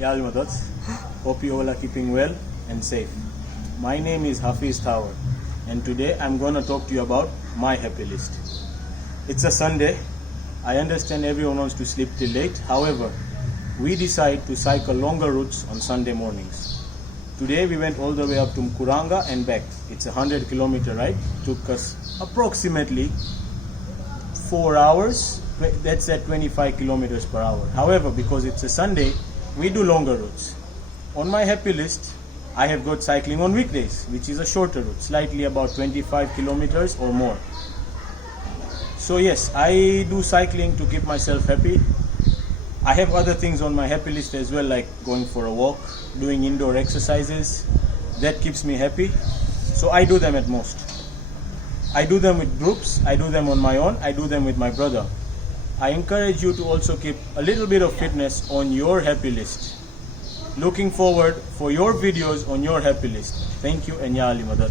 Yal Madots. Hope you all are keeping well and safe. My name is Hafeez Thawer, and today I'm going to talk to you about my happy list. It's a Sunday. I understand everyone wants to sleep till late. However, we decide to cycle longer routes on Sunday mornings. Today we went all the way up to Mkuranga and back. It's a 100-kilometer ride. Took us approximately 4 hours. That's at 25 kilometers per hour. However, because it's a Sunday, we do longer routes. On my happy list, I have got cycling on weekdays, which is a shorter route, slightly about 25 kilometers or more. So yes, I do cycling to keep myself happy. I have other things on my happy list as well, like going for a walk, doing indoor exercises. That keeps me happy. So I do them at most. I do them with groups, I do them on my own, I do them with my brother. I encourage you to also keep a little bit of fitness on your happy list. Looking forward for your videos on your happy list. Thank you and Ya Ali Madad.